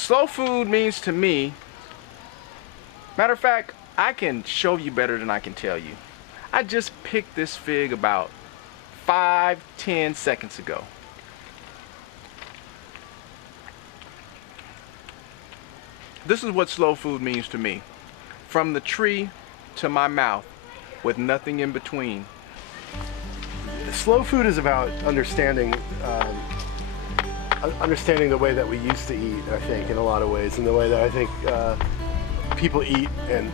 Slow food means to me, matter of fact, I can show you better than I can tell you. I just picked this fig about 5-10 seconds ago. This is what slow food means to me. From the tree to my mouth, with nothing in between. Slow food is about understanding the way that we used to eat, I think, in a lot of ways, and the way that I think people eat, and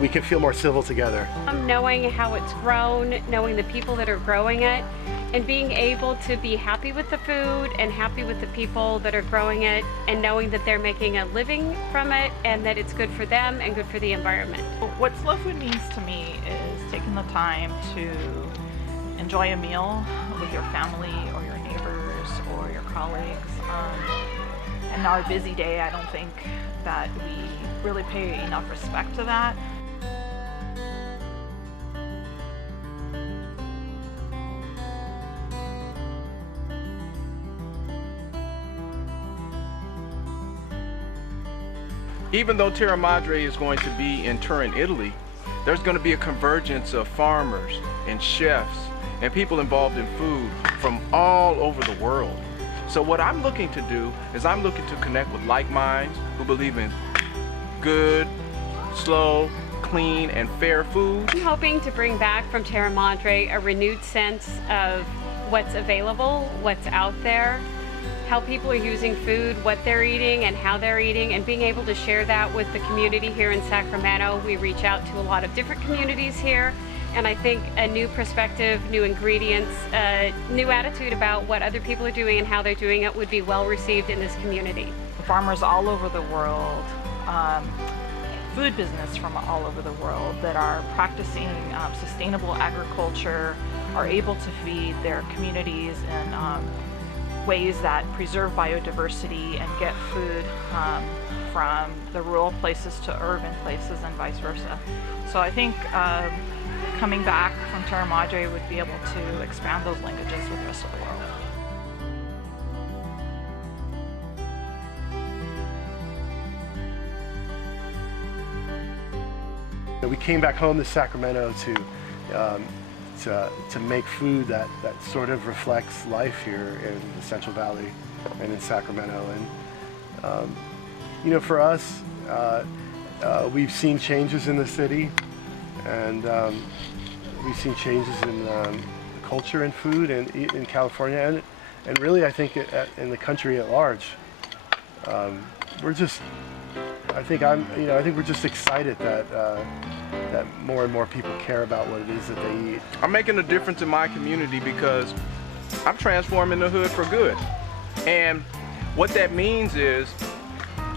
we can feel more civil together. Knowing how it's grown, knowing the people that are growing it, and being able to be happy with the food and happy with the people that are growing it, and knowing that they're making a living from it and that it's good for them and good for the environment. What slow food means to me is taking the time to enjoy a meal with your family or your neighbors or your colleagues. In our busy day, I don't think that we really pay enough respect to that. Even though Terra Madre is going to be in Turin, Italy, there's going to be a convergence of farmers and chefs and people involved in food from all over the world. So what I'm looking to do is I'm looking to connect with like minds who believe in good, slow, clean, and fair food. I'm hoping to bring back from Terra Madre a renewed sense of what's available, what's out there, how people are using food, what they're eating and how they're eating, and being able to share that with the community here in Sacramento. We reach out to a lot of different communities here, and I think a new perspective, new ingredients, new attitude about what other people are doing and how they're doing it would be well received in this community. Farmers all over the world, food business from all over the world that are practicing sustainable agriculture are able to feed their communities in ways that preserve biodiversity and get food from the rural places to urban places and vice versa. So I think coming back from Terra Madre would be able to expand those linkages with the rest of the world. We came back home to Sacramento to make food that sort of reflects life here in the Central Valley and in Sacramento. And you know, for us, we've seen changes in the city, and we've seen changes in culture and food in California, and really I think in the country at large. I think we're just excited that more and more people care about what it is that they eat. I'm making a difference in my community because I'm transforming the hood for good. And what that means is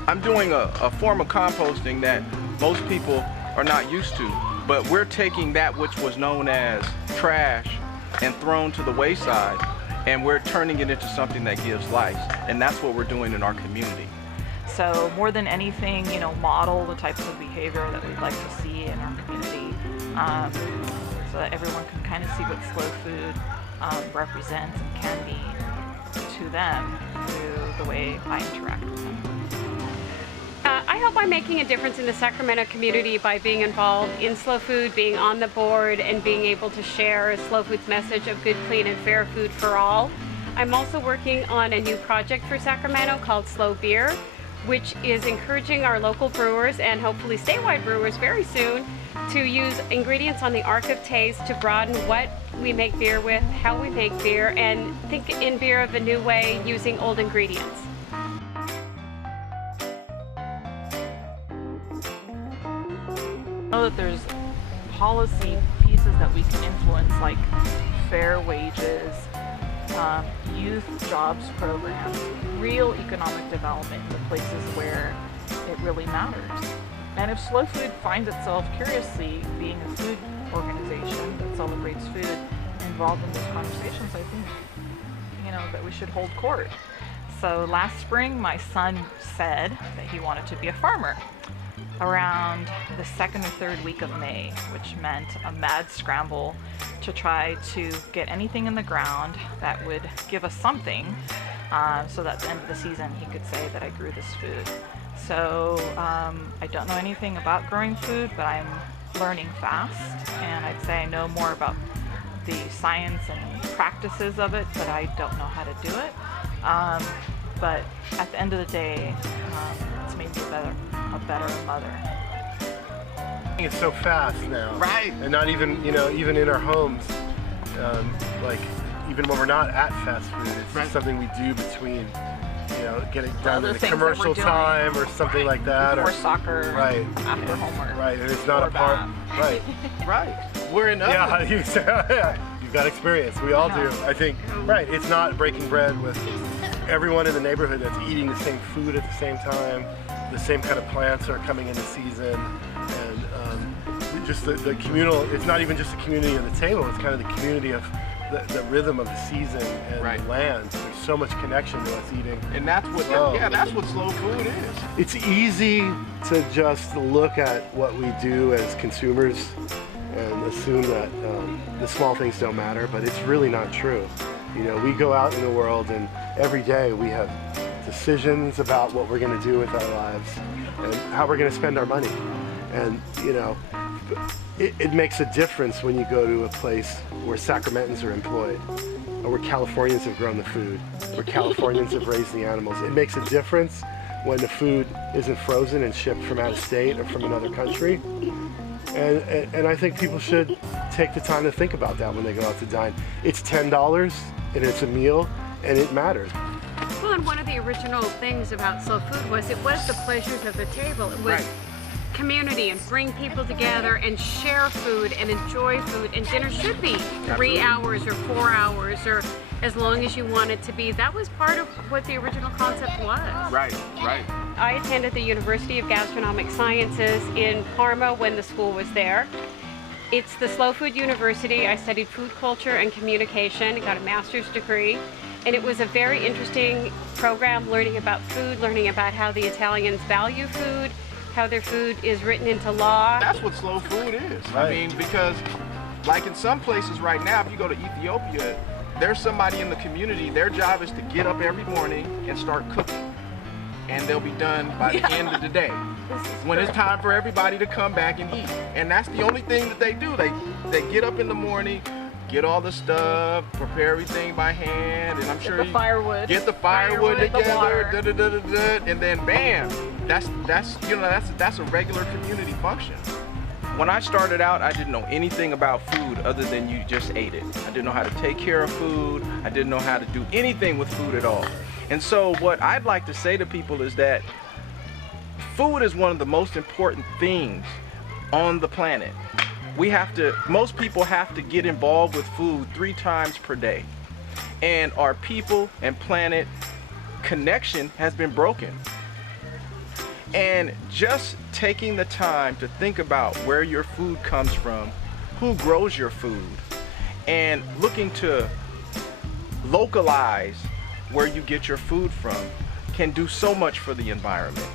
I'm doing a form of composting that most people are not used to. But we're taking that which was known as trash and thrown to the wayside, and we're turning it into something that gives life. And that's what we're doing in our community. So more than anything, you know, model the types of behavior that we'd like to see in our community, so that everyone can kind of see what slow food represents and can be to them through the way I interact with them. I hope I'm making a difference in the Sacramento community by being involved in slow food, being on the board, and being able to share Slow Food's message of good, clean, and fair food for all. I'm also working on a new project for Sacramento called Slow Beer, which is encouraging our local brewers and hopefully statewide brewers very soon to use ingredients on the Arc of Taste to broaden what we make beer with, how we make beer, and think in beer of a new way using old ingredients. I know that there's policy pieces that we can influence, like fair wages, youth jobs programs, real economic development in the places where it really matters. And if Slow Food finds itself curiously being a food organization that celebrates food involved in these conversations, I think, you know, that we should hold court. So last spring, my son said that he wanted to be a farmer around the second or third week of May, which meant a mad scramble to try to get anything in the ground that would give us something so that at the end of the season he could say that I grew this food. So I don't know anything about growing food, but I'm learning fast, and I'd say I know more about the science and practices of it, but I don't know how to do it. But at the end of the day, it's made me a better mother. It's so fast now. Right. And not even, even in our homes, like even when we're not at fast food, it's Right. something we do between, getting done Other in a things that commercial we're doing. time or something like that. Before soccer, Right. after homework. Right, and it's not or a part. bath. Right. Right. We're in Yeah, ovens. you've got experience. We all do. I think. Right. It's not breaking bread with everyone in the neighborhood that's eating the same food at the same time. The same kind of plants are coming into season, and just the communal. It's not even just the community of the table. It's kind of the community of the rhythm of the season and Right. the land. There's so much connection to us eating. And that's what that's what slow food is. It's easy to just look at what we do as consumers and assume that the small things don't matter, but it's really not true. We go out in the world and every day we have decisions about what we're going to do with our lives and how we're going to spend our money. And, it makes a difference when you go to a place where Sacramentans are employed, or where Californians have grown the food, where Californians have raised the animals. It makes a difference when the food isn't frozen and shipped from out of state or from another country. And I think people should take the time to think about that when they go out to dine. It's $10 and it's a meal and it matters. Well, and one of the original things about slow food was it was the pleasures of the table. It was Right. community and bring people together and share food and enjoy food. And dinner should be 3 hours or 4 hours or as long as you want it to be. That was part of what the original concept was. Right. Right. I attended the University of Gastronomic Sciences in Parma when the school was there. It's the Slow Food University. I studied food culture and communication, got a master's degree, and it was a very interesting program learning about food, learning about how the Italians value food, how their food is written into law. That's what slow food is. I Right. mean, because like in some places right now, if you go to Ethiopia, there's somebody in the community, their job is to get up every morning and start cooking. And they'll be done by the end of the day. When it's time for everybody to come back and eat. And that's the only thing that they do. They get up in the morning, get all the stuff, prepare everything by hand, and I'm sure the firewood. get the firewood the together, water. and then bam, that's a regular community function. When I started out, I didn't know anything about food other than you just ate it. I didn't know how to take care of food. I didn't know how to do anything with food at all. And so what I'd like to say to people is that food is one of the most important things on the planet. Most people have to get involved with food 3 times per day. And our people and planet connection has been broken. And just taking the time to think about where your food comes from, who grows your food, and looking to localize where you get your food from can do so much for the environment.